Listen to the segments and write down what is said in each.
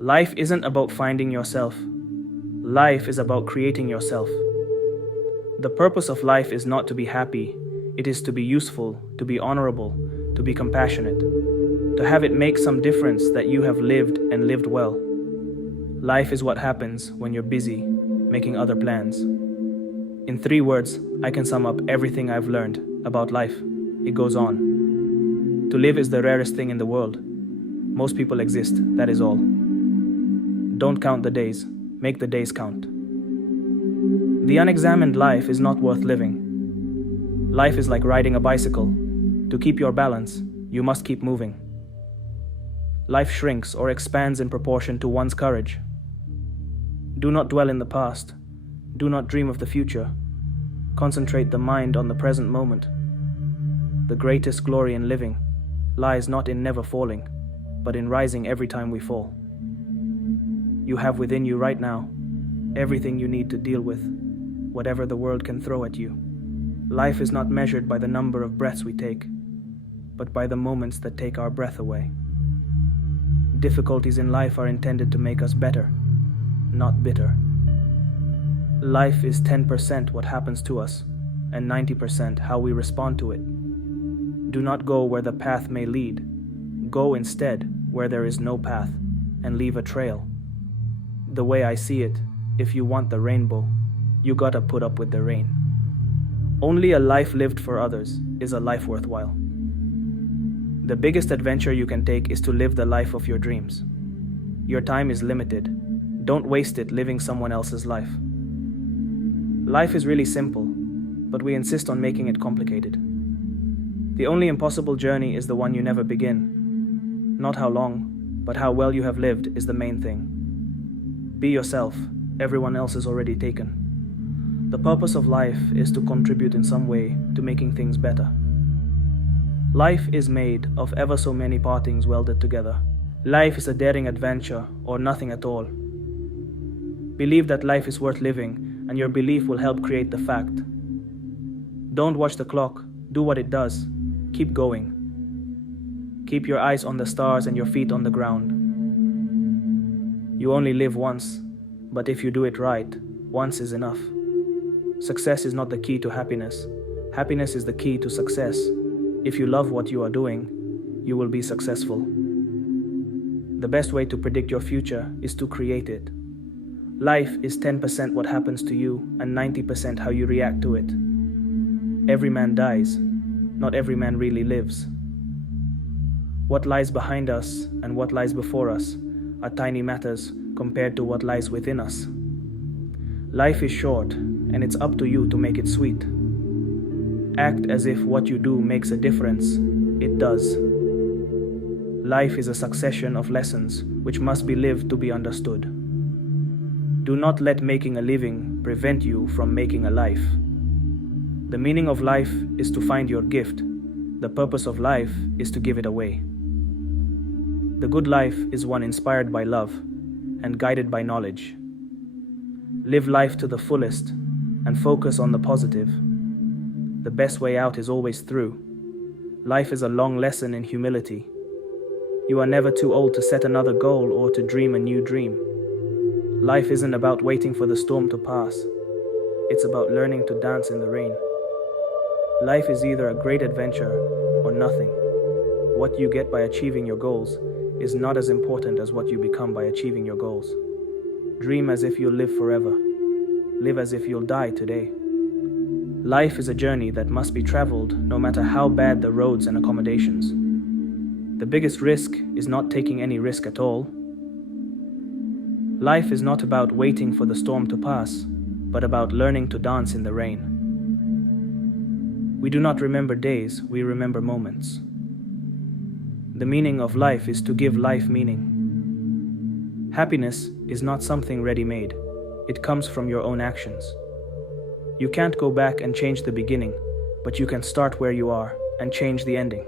Life isn't about finding yourself. Life is about creating yourself. The purpose of life is not to be happy. It is to be useful, to be honorable, to be compassionate, to have it make some difference that you have lived and lived well. Life is what happens when you're busy making other plans. In 3 words, I can sum up everything I've learned about life. It goes on. To live is the rarest thing in the world. Most people exist, that is all. Don't count the days, make the days count. The unexamined life is not worth living. Life is like riding a bicycle. To keep your balance, you must keep moving. Life shrinks or expands in proportion to one's courage. Do not dwell in the past. Do not dream of the future. Concentrate the mind on the present moment. The greatest glory in living lies not in never falling, but in rising every time we fall. You have within you right now everything you need to deal with whatever the world can throw at you. Life is not measured by the number of breaths we take, but by the moments that take our breath away. Difficulties in life are intended to make us better, not bitter. Life is 10% what happens to us, and 90% how we respond to it. Do not go where the path may lead. Go instead where there is no path, and leave a trail. The way I see it, if you want the rainbow, you gotta put up with the rain. Only a life lived for others is a life worthwhile. The biggest adventure you can take is to live the life of your dreams. Your time is limited. Don't waste it living someone else's life. Life is really simple, but we insist on making it complicated. The only impossible journey is the one you never begin. Not how long, but how well you have lived is the main thing. Be yourself. Everyone else is already taken. The purpose of life is to contribute in some way to making things better. Life is made of ever so many partings welded together. Life is a daring adventure or nothing at all. Believe that life is worth living, and your belief will help create the fact. Don't watch the clock. Do what it does. Keep going. Keep your eyes on the stars and your feet on the ground. You only live once, but if you do it right, once is enough. Success is not the key to happiness. Happiness is the key to success. If you love what you are doing, you will be successful. The best way to predict your future is to create it. Life is 10% what happens to you and 90% how you react to it. Every man dies. Not every man really lives. What lies behind us and what lies before us are tiny matters compared to what lies within us. Life is short, and it's up to you to make it sweet. Act as if what you do makes a difference. It does. Life is a succession of lessons which must be lived to be understood. Do not let making a living prevent you from making a life. The meaning of life is to find your gift. The purpose of life is to give it away. The good life is one inspired by love and guided by knowledge. Live life to the fullest and focus on the positive. The best way out is always through. Life is a long lesson in humility. You are never too old to set another goal or to dream a new dream. Life isn't about waiting for the storm to pass. It's about learning to dance in the rain. Life is either a great adventure or nothing. What you get by achieving your goals is not as important as what you become by achieving your goals. Dream as if you'll live forever. Live as if you'll die today. Life is a journey that must be traveled no matter how bad the roads and accommodations. The biggest risk is not taking any risk at all. Life is not about waiting for the storm to pass, but about learning to dance in the rain. We do not remember days, we remember moments. The meaning of life is to give life meaning. Happiness is not something ready-made. It comes from your own actions. You can't go back and change the beginning, but you can start where you are and change the ending.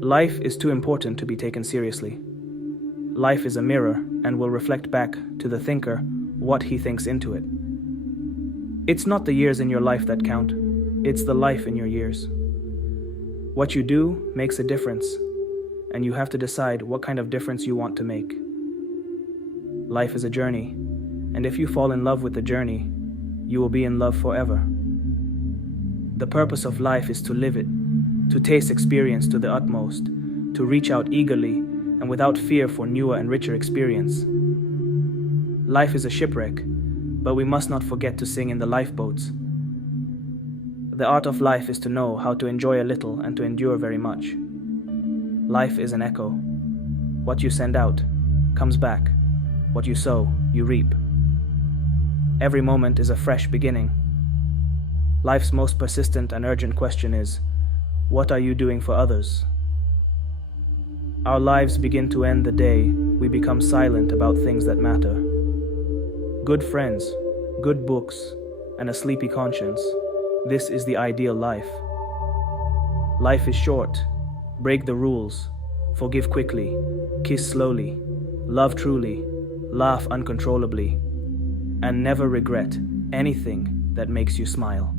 Life is too important to be taken seriously. Life is a mirror and will reflect back to the thinker what he thinks into it. It's not the years in your life that count. It's the life in your years. What you do makes a difference, and you have to decide what kind of difference you want to make. Life is a journey, and if you fall in love with the journey, you will be in love forever. The purpose of life is to live it, to taste experience to the utmost, to reach out eagerly and without fear for newer and richer experience. Life is a shipwreck, but we must not forget to sing in the lifeboats. The art of life is to know how to enjoy a little and to endure very much. Life is an echo. What you send out comes back. What you sow, you reap. Every moment is a fresh beginning. Life's most persistent and urgent question is, what are you doing for others? Our lives begin to end the day we become silent about things that matter. Good friends, good books, and a sleepy conscience. This is the ideal life. Life is short. Break the rules. Forgive quickly. Kiss slowly. Love truly. Laugh uncontrollably. And never regret anything that makes you smile.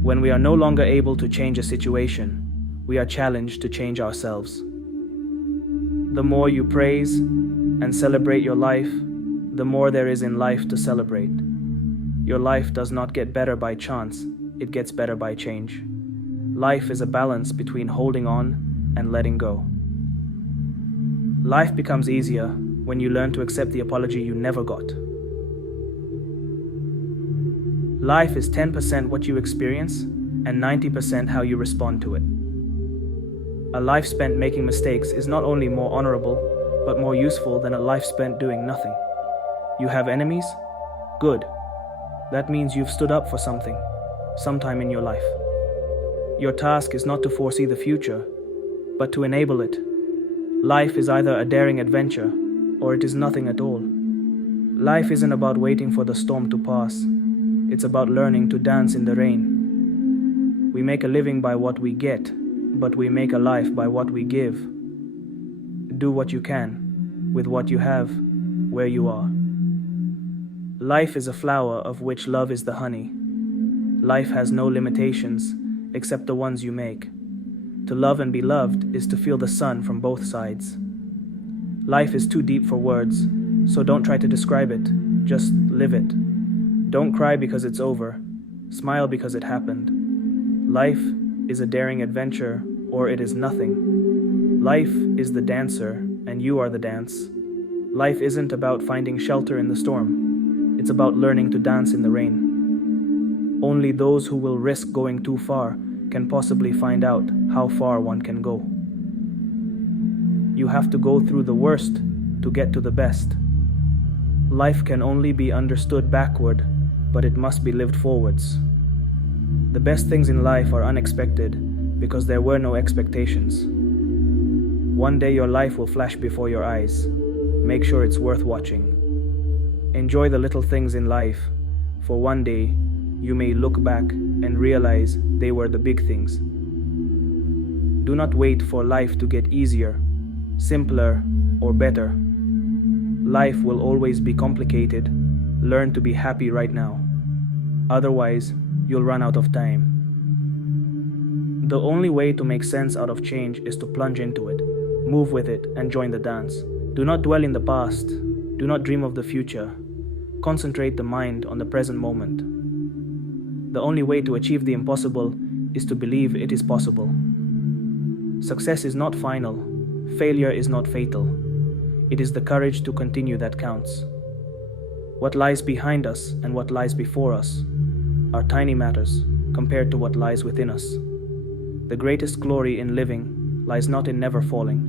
When we are no longer able to change a situation, we are challenged to change ourselves. The more you praise and celebrate your life, the more there is in life to celebrate. Your life does not get better by chance, it gets better by change. Life is a balance between holding on and letting go. Life becomes easier when you learn to accept the apology you never got. Life is 10% what you experience and 90% how you respond to it. A life spent making mistakes is not only more honorable, but more useful than a life spent doing nothing. You have enemies? Good. That means you've stood up for something, sometime in your life. Your task is not to foresee the future, but to enable it. Life is either a daring adventure, or it is nothing at all. Life isn't about waiting for the storm to pass. It's about learning to dance in the rain. We make a living by what we get, but we make a life by what we give. Do what you can, with what you have, where you are. Life is a flower of which love is the honey. Life has no limitations, except the ones you make. To love and be loved is to feel the sun from both sides. Life is too deep for words, so don't try to describe it, just live it. Don't cry because it's over. Smile because it happened. Life is a daring adventure, or it is nothing. Life is the dancer, and you are the dance. Life isn't about finding shelter in the storm. It's about learning to dance in the rain. Only those who will risk going too far can possibly find out how far one can go. You have to go through the worst to get to the best. Life can only be understood backward, but it must be lived forwards. The best things in life are unexpected because there were no expectations. One day your life will flash before your eyes. Make sure it's worth watching. Enjoy the little things in life, for one day you may look back and realize they were the big things. Do not wait for life to get easier, simpler, or better. Life will always be complicated. Learn to be happy right now. Otherwise, you'll run out of time. The only way to make sense out of change is to plunge into it, move with it, and join the dance. Do not dwell in the past. Do not dream of the future. Concentrate the mind on the present moment. The only way to achieve the impossible is to believe it is possible. Success is not final. Failure is not fatal. It is the courage to continue that counts. What lies behind us and what lies before us are tiny matters compared to what lies within us. The greatest glory in living lies not in never falling,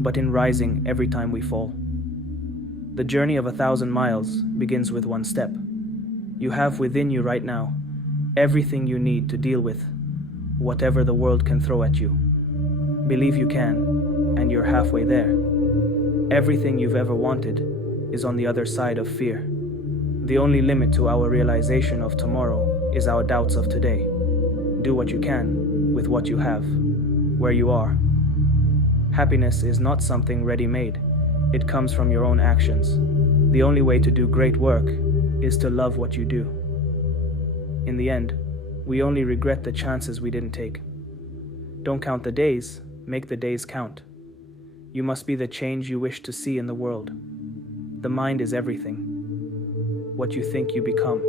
but in rising every time we fall. The journey of 1,000 miles begins with one step. You have within you right now everything you need to deal with whatever the world can throw at you. Believe you can, and you're halfway there. Everything you've ever wanted is on the other side of fear. The only limit to our realization of tomorrow is our doubts of today. Do what you can with what you have, where you are. Happiness is not something ready-made. It comes from your own actions. The only way to do great work is to love what you do. In the end, we only regret the chances we didn't take. Don't count the days, make the days count. You must be the change you wish to see in the world. The mind is everything. What you think, you become.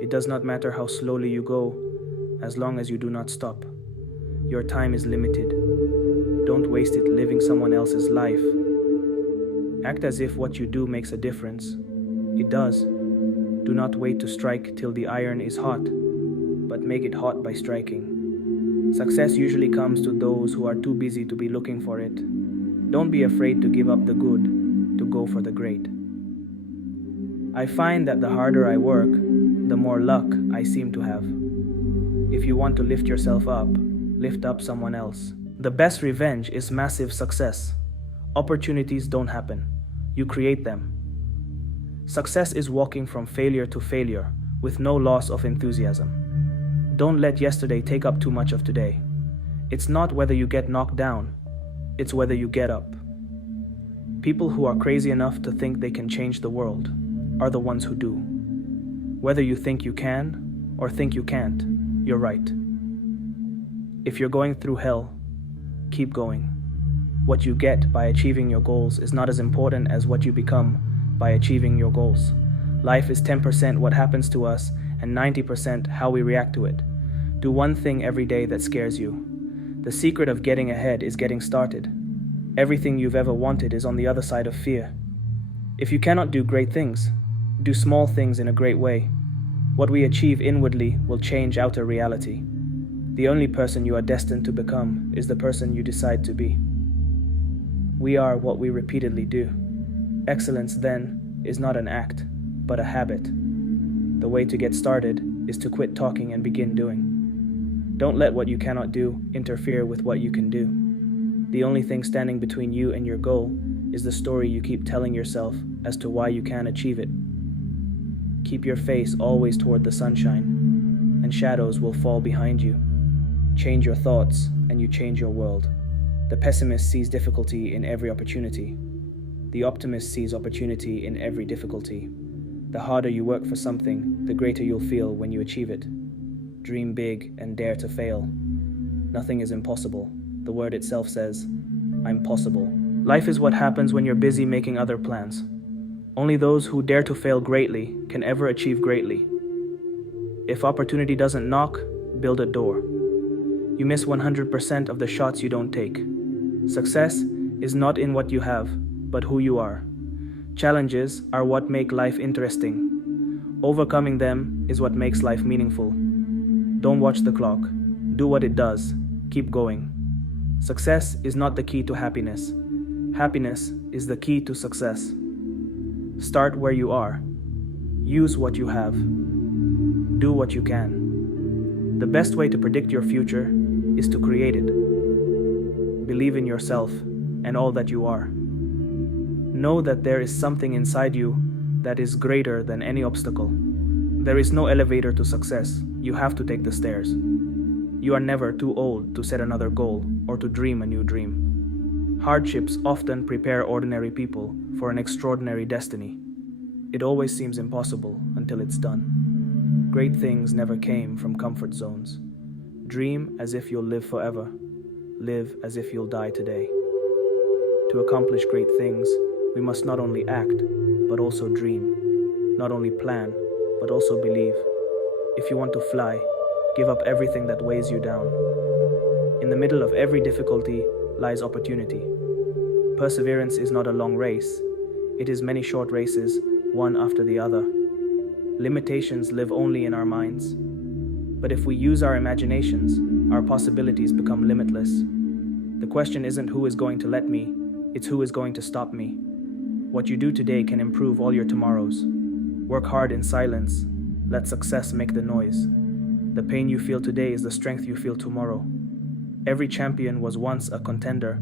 It does not matter how slowly you go, as long as you do not stop. Your time is limited. Don't waste it living someone else's life. Act as if what you do makes a difference. It does. Do not wait to strike till the iron is hot, but make it hot by striking. Success usually comes to those who are too busy to be looking for it. Don't be afraid to give up the good, to go for the great. I find that the harder I work, the more luck I seem to have. If you want to lift yourself up, lift up someone else. The best revenge is massive success. Opportunities don't happen. You create them. Success is walking from failure to failure with no loss of enthusiasm. Don't let yesterday take up too much of today. It's not whether you get knocked down, it's whether you get up. People who are crazy enough to think they can change the world are the ones who do. Whether you think you can or think you can't, you're right. If you're going through hell, keep going. What you get by achieving your goals is not as important as what you become by achieving your goals. Life is 10% what happens to us and 90% how we react to it. Do one thing every day that scares you. The secret of getting ahead is getting started. Everything you've ever wanted is on the other side of fear. If you cannot do great things, do small things in a great way. What we achieve inwardly will change outer reality. The only person you are destined to become is the person you decide to be. We are what we repeatedly do. Excellence, then, is not an act, but a habit. The way to get started is to quit talking and begin doing. Don't let what you cannot do interfere with what you can do. The only thing standing between you and your goal is the story you keep telling yourself as to why you can't achieve it. Keep your face always toward the sunshine, and shadows will fall behind you. Change your thoughts, and you change your world. The pessimist sees difficulty in every opportunity. The optimist sees opportunity in every difficulty. The harder you work for something, the greater you'll feel when you achieve it. Dream big and dare to fail. Nothing is impossible. The word itself says, I'm possible. Life is what happens when you're busy making other plans. Only those who dare to fail greatly can ever achieve greatly. If opportunity doesn't knock, build a door. You miss 100% of the shots you don't take. Success is not in what you have, but who you are. Challenges are what make life interesting. Overcoming them is what makes life meaningful. Don't watch the clock. Do what it does. Keep going. Success is not the key to happiness. Happiness is the key to success. Start where you are. Use what you have. Do what you can. The best way to predict your future is to create it. Believe in yourself and all that you are. Know that there is something inside you that is greater than any obstacle. There is no elevator to success. You have to take the stairs. You are never too old to set another goal or to dream a new dream. Hardships often prepare ordinary people for an extraordinary destiny. It always seems impossible until it's done. Great things never came from comfort zones. Dream as if you'll live forever. Live as if you'll die today. To accomplish great things, we must not only act, but also dream. Not only plan, but also believe. If you want to fly, give up everything that weighs you down. In the middle of every difficulty lies opportunity. Perseverance is not a long race. It is many short races, one after the other. Limitations live only in our minds. But if we use our imaginations, our possibilities become limitless. The question isn't who is going to let me, it's who is going to stop me. What you do today can improve all your tomorrows. Work hard in silence. Let success make the noise. The pain you feel today is the strength you feel tomorrow. Every champion was once a contender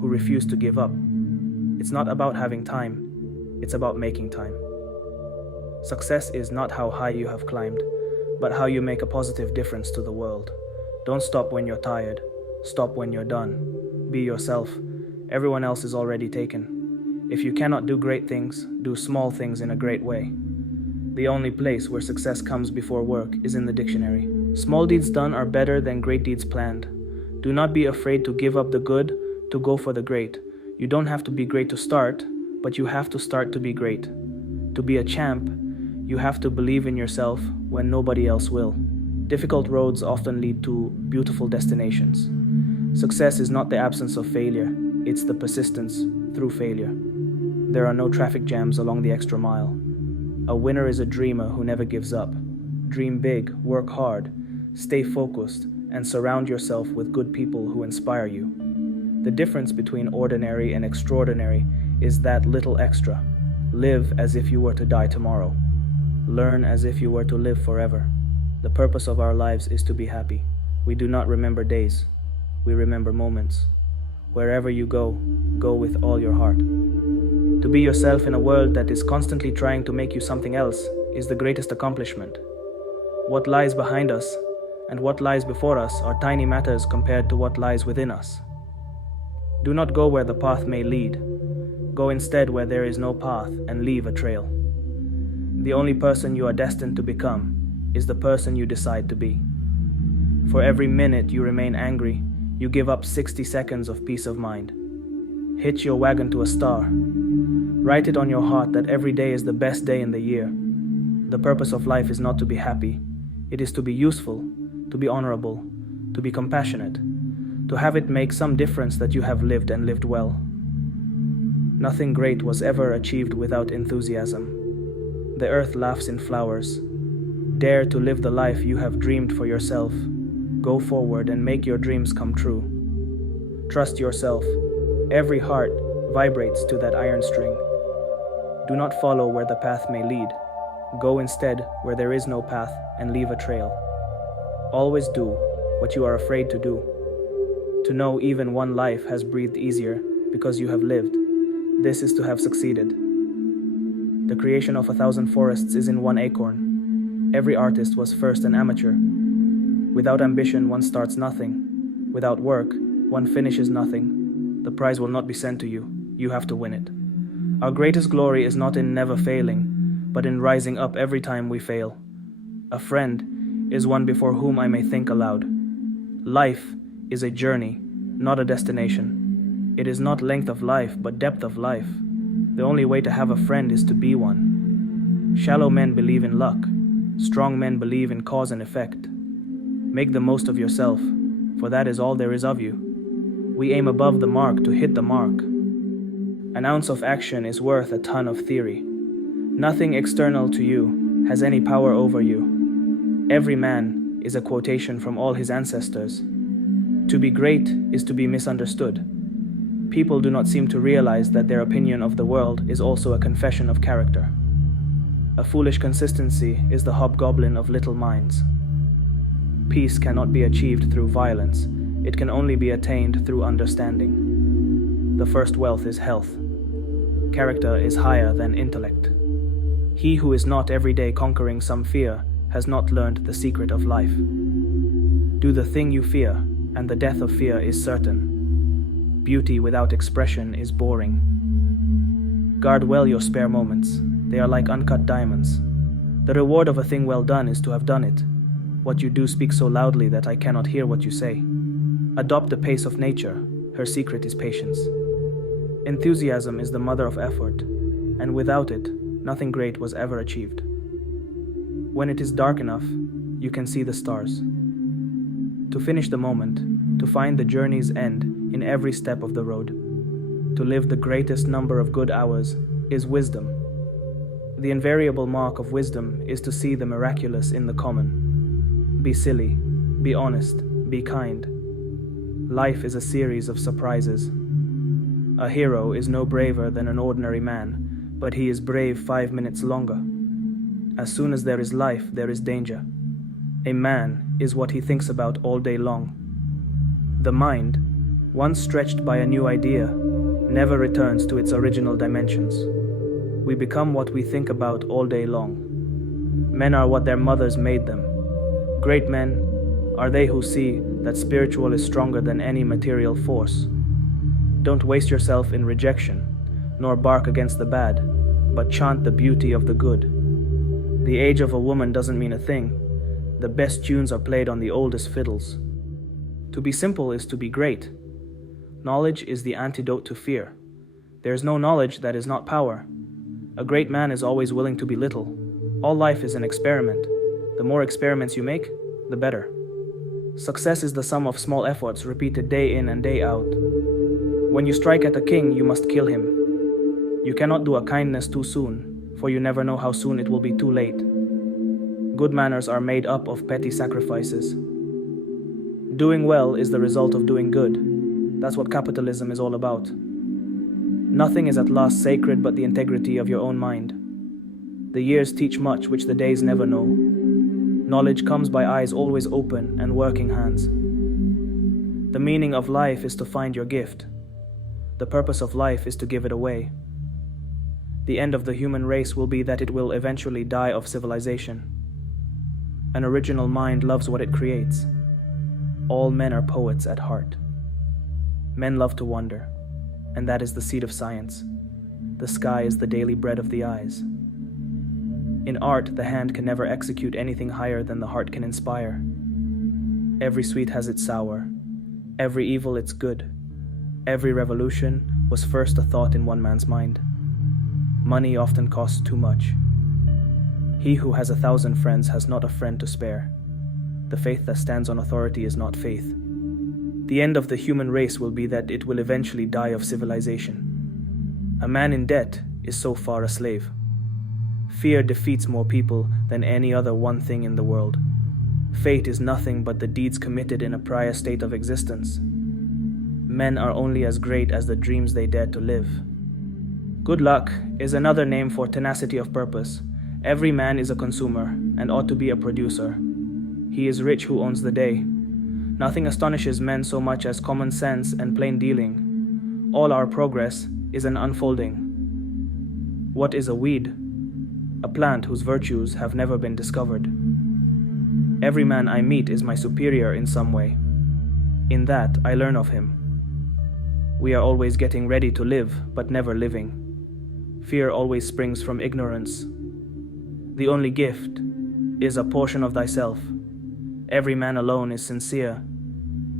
who refused to give up. It's not about having time, it's about making time. Success is not how high you have climbed, but how you make a positive difference to the world. Don't stop when you're tired. Stop when you're done. Be yourself. Everyone else is already taken. If you cannot do great things, do small things in a great way. The only place where success comes before work is in the dictionary. Small deeds done are better than great deeds planned. Do not be afraid to give up the good, to go for the great. You don't have to be great to start, but you have to start to be great. To be a champ, you have to believe in yourself when nobody else will. Difficult roads often lead to beautiful destinations. Success is not the absence of failure, it's the persistence through failure. There are no traffic jams along the extra mile. A winner is a dreamer who never gives up. Dream big, work hard, stay focused, and surround yourself with good people who inspire you. The difference between ordinary and extraordinary is that little extra. Live as if you were to die tomorrow. Learn as if you were to live forever. The purpose of our lives is to be happy. We do not remember days. We remember moments. Wherever you go, go with all your heart. To be yourself in a world that is constantly trying to make you something else is the greatest accomplishment. What lies behind us and what lies before us are tiny matters compared to what lies within us. Do not go where the path may lead. Go instead where there is no path and leave a trail. The only person you are destined to become is the person you decide to be. For every minute you remain angry, you give up 60 seconds of peace of mind. Hitch your wagon to a star. Write it on your heart that every day is the best day in the year. The purpose of life is not to be happy. It is to be useful, to be honorable, to be compassionate, to have it make some difference that you have lived and lived well. Nothing great was ever achieved without enthusiasm. The earth laughs in flowers. Dare to live the life you have dreamed for yourself. Go forward and make your dreams come true. Trust yourself. Every heart vibrates to that iron string. Do not follow where the path may lead. Go instead where there is no path and leave a trail. Always do what you are afraid to do. To know even one life has breathed easier because you have lived. This is to have succeeded. The creation of 1,000 forests is in one acorn. Every artist was first an amateur. Without ambition, one starts nothing. Without work, one finishes nothing. The prize will not be sent to you. You have to win it. Our greatest glory is not in never failing, but in rising up every time we fail. A friend is one before whom I may think aloud. Life is a journey, not a destination. It is not length of life, but depth of life. The only way to have a friend is to be one. Shallow men believe in luck. Strong men believe in cause and effect. Make the most of yourself, for that is all there is of you. We aim above the mark to hit the mark. An ounce of action is worth a ton of theory. Nothing external to you has any power over you. Every man is a quotation from all his ancestors. To be great is to be misunderstood. People do not seem to realize that their opinion of the world is also a confession of character. A foolish consistency is the hobgoblin of little minds. Peace cannot be achieved through violence. It can only be attained through understanding. The first wealth is health. Character is higher than intellect. He who is not every day conquering some fear has not learned the secret of life. Do the thing you fear, and the death of fear is certain. Beauty without expression is boring. Guard well your spare moments. They are like uncut diamonds. The reward of a thing well done is to have done it. What you do speaks so loudly that I cannot hear what you say. Adopt the pace of nature. Her secret is patience. Enthusiasm is the mother of effort, and without it, nothing great was ever achieved. When it is dark enough, you can see the stars. To finish the moment, to find the journey's end in every step of the road, to live the greatest number of good hours, is wisdom. The invariable mark of wisdom is to see the miraculous in the common. Be silly, be honest, be kind. Life is a series of surprises. A hero is no braver than an ordinary man, but he is brave 5 minutes longer. As soon as there is life, there is danger. A man is what he thinks about all day long. The mind, once stretched by a new idea, never returns to its original dimensions. We become what we think about all day long. Men are what their mothers made them. Great men are they who see that spiritual is stronger than any material force. Don't waste yourself in rejection, nor bark against the bad, but chant the beauty of the good. The age of a woman doesn't mean a thing. The best tunes are played on the oldest fiddles. To be simple is to be great. Knowledge is the antidote to fear. There is no knowledge that is not power. A great man is always willing to be little. All life is an experiment. The more experiments you make, the better. Success is the sum of small efforts repeated day in and day out. When you strike at a king, you must kill him. You cannot do a kindness too soon, for you never know how soon it will be too late. Good manners are made up of petty sacrifices. Doing well is the result of doing good. That's what capitalism is all about. Nothing is at last sacred but the integrity of your own mind. The years teach much which the days never know. Knowledge comes by eyes always open and working hands. The meaning of life is to find your gift. The purpose of life is to give it away. The end of the human race will be that it will eventually die of civilization. An original mind loves what it creates. All men are poets at heart. Men love to wonder, and that is the seed of science. The sky is the daily bread of the eyes. In art, the hand can never execute anything higher than the heart can inspire. Every sweet has its sour, every evil its good. Every revolution was first a thought in one man's mind. Money often costs too much. He who has 1,000 friends has not a friend to spare. The faith that stands on authority is not faith. The end of the human race will be that it will eventually die of civilization. A man in debt is so far a slave. Fear defeats more people than any other one thing in the world. Fate is nothing but the deeds committed in a prior state of existence. Men are only as great as the dreams they dare to live. Good luck is another name for tenacity of purpose. Every man is a consumer and ought to be a producer. He is rich who owns the day. Nothing astonishes men so much as common sense and plain dealing. All our progress is an unfolding. What is a weed? A plant whose virtues have never been discovered. Every man I meet is my superior in some way. In that, I learn of him. We are always getting ready to live, but never living. Fear always springs from ignorance. The only gift is a portion of thyself. Every man alone is sincere.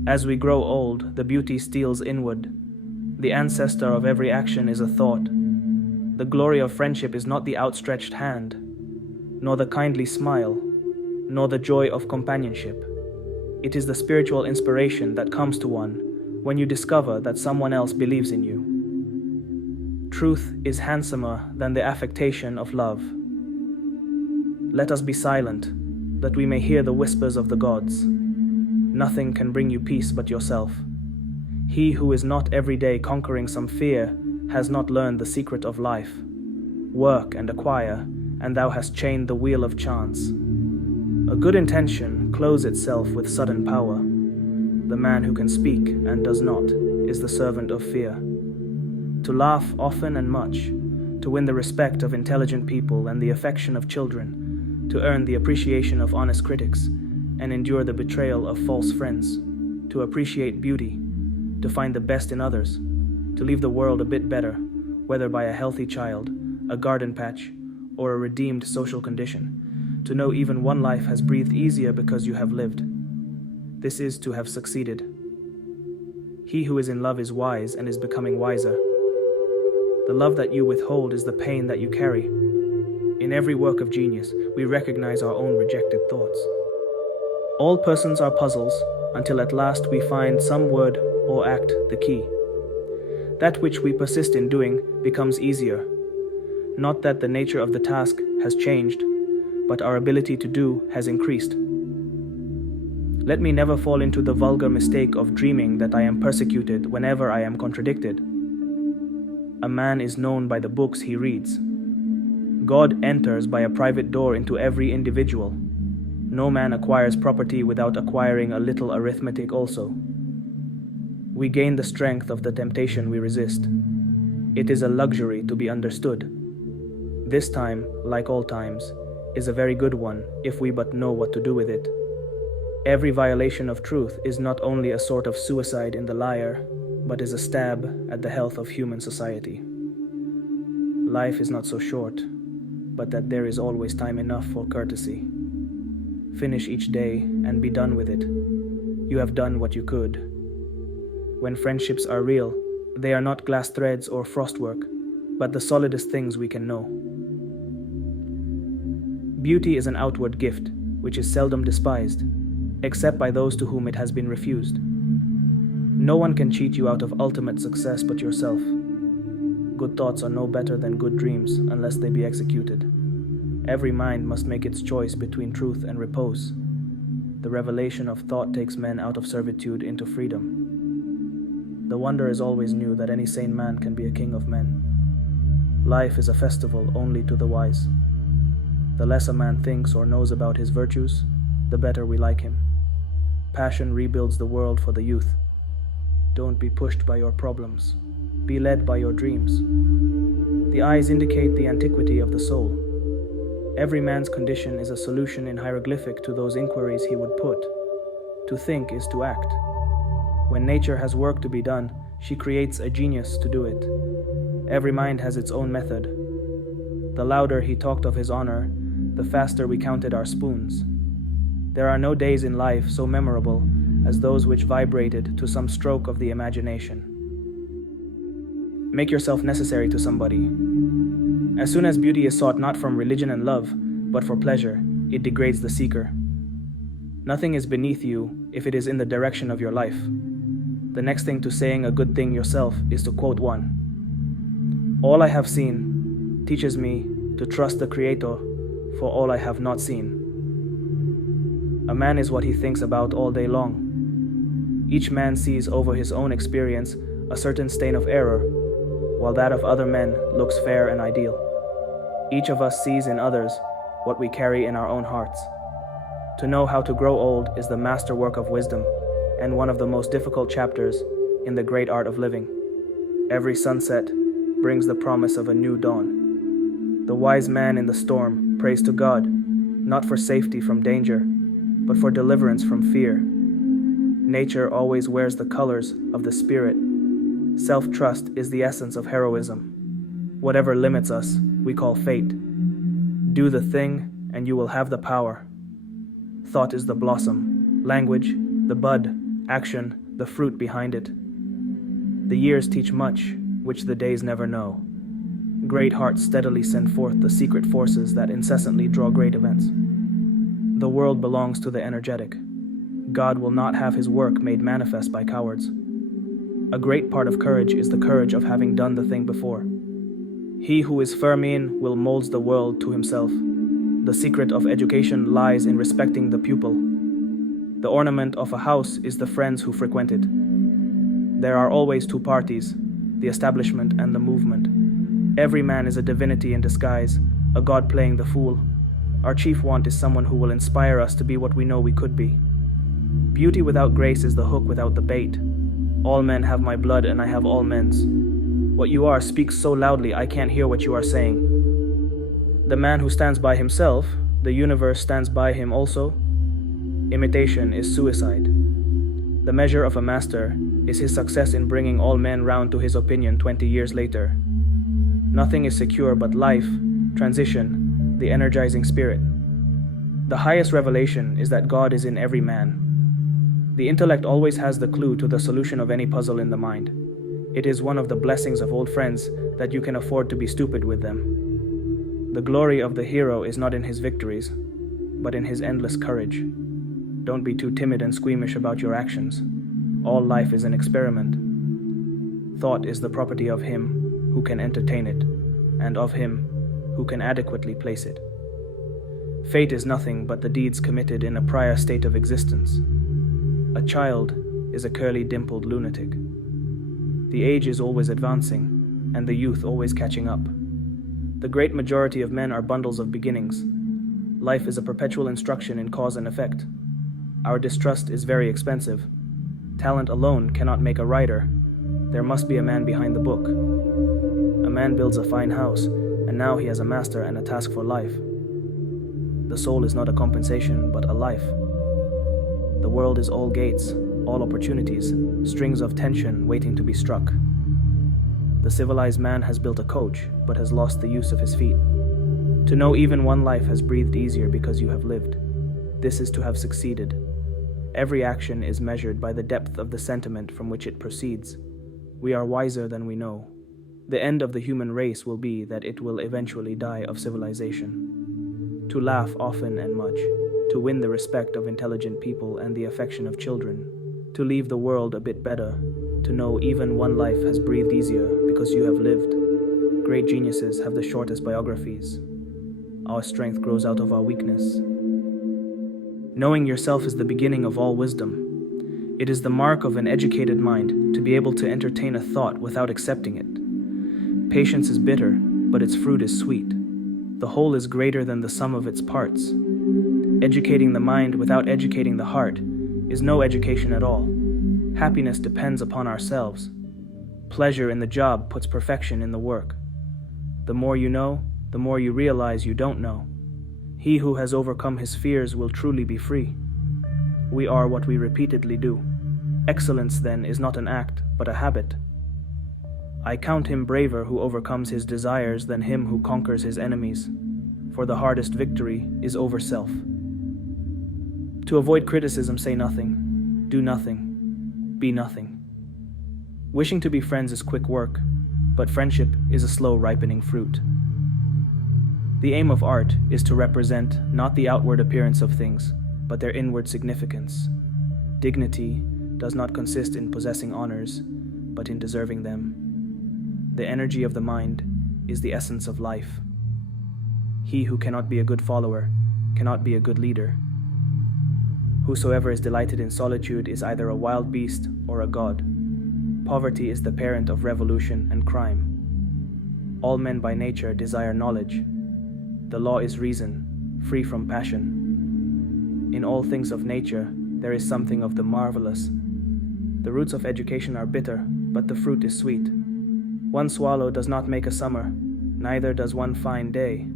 As we grow old, the beauty steals inward. The ancestor of every action is a thought. The glory of friendship is not the outstretched hand, nor the kindly smile, nor the joy of companionship. It is the spiritual inspiration that comes to one when you discover that someone else believes in you. Truth is handsomer than the affectation of love. Let us be silent, that we may hear the whispers of the gods. Nothing can bring you peace but yourself. He who is not every day conquering some fear has not learned the secret of life. Work and acquire, and thou hast chained the wheel of chance. A good intention clothes itself with sudden power. The man who can speak and does not is the servant of fear. To laugh often and much, to win the respect of intelligent people and the affection of children, to earn the appreciation of honest critics, and endure the betrayal of false friends, to appreciate beauty, to find the best in others, to leave the world a bit better, whether by a healthy child, a garden patch, or a redeemed social condition, to know even one life has breathed easier because you have lived. This is to have succeeded. He who is in love is wise and is becoming wiser. The love that you withhold is the pain that you carry. In every work of genius, we recognize our own rejected thoughts. All persons are puzzles until at last we find some word or act the key. That which we persist in doing becomes easier. Not that the nature of the task has changed, but our ability to do has increased. Let me never fall into the vulgar mistake of dreaming that I am persecuted whenever I am contradicted. A man is known by the books he reads. God enters by a private door into every individual. No man acquires property without acquiring a little arithmetic also. We gain the strength of the temptation we resist. It is a luxury to be understood. This time, like all times, is a very good one if we but know what to do with it. Every violation of truth is not only a sort of suicide in the liar, but is a stab at the health of human society. Life is not so short, but that there is always time enough for courtesy. Finish each day and be done with it. You have done what you could. When friendships are real, They are not glass threads or frostwork, but the solidest things we can know. Beauty is an outward gift, which is seldom despised, except by those to whom it has been refused. No one can cheat you out of ultimate success but yourself. Good thoughts are no better than good dreams unless they be executed. Every mind must make its choice between truth and repose. The revelation of thought takes men out of servitude into freedom. The wonder is always new that any sane man can be a king of men. Life is a festival only to the wise. The less a man thinks or knows about his virtues, the better we like him. Passion rebuilds the world for the youth. Don't be pushed by your problems. Be led by your dreams. The eyes indicate the antiquity of the soul. Every man's condition is a solution in hieroglyphic to those inquiries he would put. To think is to act. When nature has work to be done, she creates a genius to do it. Every mind has its own method. The louder he talked of his honor, the faster we counted our spoons. There are no days in life so memorable as those which vibrated to some stroke of the imagination. Make yourself necessary to somebody. As soon as beauty is sought not from religion and love, but for pleasure, it degrades the seeker. Nothing is beneath you if it is in the direction of your life. The next thing to saying a good thing yourself is to quote one. All I have seen teaches me to trust the Creator for all I have not seen. A man is what he thinks about all day long. Each man sees over his own experience a certain stain of error, while that of other men looks fair and ideal. Each of us sees in others what we carry in our own hearts. To know how to grow old is the masterwork of wisdom and one of the most difficult chapters in the great art of living. Every sunset brings the promise of a new dawn. The wise man in the storm prays to God, not for safety from danger, but for deliverance from fear. Nature always wears the colors of the spirit. Self-trust is the essence of heroism. Whatever limits us, we call fate. Do the thing, and you will have the power. Thought is the blossom, language, the bud, action, the fruit behind it. The years teach much, which the days never know. Great hearts steadily send forth the secret forces that incessantly draw great events. The world belongs to the energetic. God will not have his work made manifest by cowards. A great part of courage is the courage of having done the thing before. He who is firm in will molds the world to himself. The secret of education lies in respecting the pupil. The ornament of a house is the friends who frequent it. There are always two parties, the establishment and the movement. Every man is a divinity in disguise, a god playing the fool. Our chief want is someone who will inspire us to be what we know we could be. Beauty without grace is the hook without the bait. All men have my blood and I have all men's. What you are speaks so loudly I can't hear what you are saying. The man who stands by himself, the universe stands by him also. Imitation is suicide. The measure of a master is his success in bringing all men round to his opinion 20 years later. Nothing is secure but life, transition, the energizing spirit. The highest revelation is that God is in every man. The intellect always has the clue to the solution of any puzzle in the mind. It is one of the blessings of old friends that you can afford to be stupid with them. The glory of the hero is not in his victories, but in his endless courage. Don't be too timid and squeamish about your actions. All life is an experiment. Thought is the property of him who can entertain it, and of him who can adequately place it. Fate is nothing but the deeds committed in a prior state of existence. A child is a curly-dimpled lunatic. The age is always advancing, and the youth always catching up. The great majority of men are bundles of beginnings. Life is a perpetual instruction in cause and effect. Our distrust is very expensive. Talent alone cannot make a writer. There must be a man behind the book. A man builds a fine house, and now he has a master and a task for life. The soul is not a compensation, but a life. The world is all gates, all opportunities, strings of tension waiting to be struck. The civilized man has built a coach, but has lost the use of his feet. To know even one life has breathed easier because you have lived. This is to have succeeded. Every action is measured by the depth of the sentiment from which it proceeds. We are wiser than we know. The end of the human race will be that it will eventually die of civilization. To laugh often and much, to win the respect of intelligent people and the affection of children, to leave the world a bit better, to know even one life has breathed easier because you have lived. Great geniuses have the shortest biographies. Our strength grows out of our weakness. Knowing yourself is the beginning of all wisdom. It is the mark of an educated mind to be able to entertain a thought without accepting it. Patience is bitter, but its fruit is sweet. The whole is greater than the sum of its parts. Educating the mind without educating the heart is no education at all. Happiness depends upon ourselves. Pleasure in the job puts perfection in the work. The more you know, the more you realize you don't know. He who has overcome his fears will truly be free. We are what we repeatedly do. Excellence, then, is not an act, but a habit. I count him braver who overcomes his desires than him who conquers his enemies, for the hardest victory is over self. To avoid criticism, say nothing, do nothing, be nothing. Wishing to be friends is quick work, but friendship is a slow ripening fruit. The aim of art is to represent not the outward appearance of things, but their inward significance. Dignity does not consist in possessing honors, but in deserving them. The energy of the mind is the essence of life. He who cannot be a good follower cannot be a good leader. Whosoever is delighted in solitude is either a wild beast or a god. Poverty is the parent of revolution and crime. All men by nature desire knowledge. The law is reason, free from passion. In all things of nature, there is something of the marvelous. The roots of education are bitter, but the fruit is sweet. One swallow does not make a summer, neither does one fine day.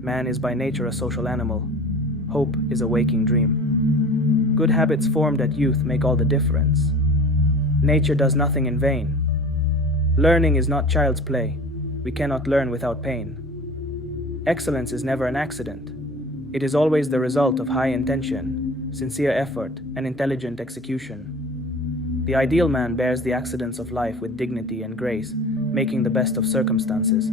Man is by nature a social animal. Hope is a waking dream. Good habits formed at youth make all the difference. Nature does nothing in vain. Learning is not child's play. We cannot learn without pain. Excellence is never an accident. It is always the result of high intention, sincere effort, and intelligent execution. The ideal man bears the accidents of life with dignity and grace, making the best of circumstances.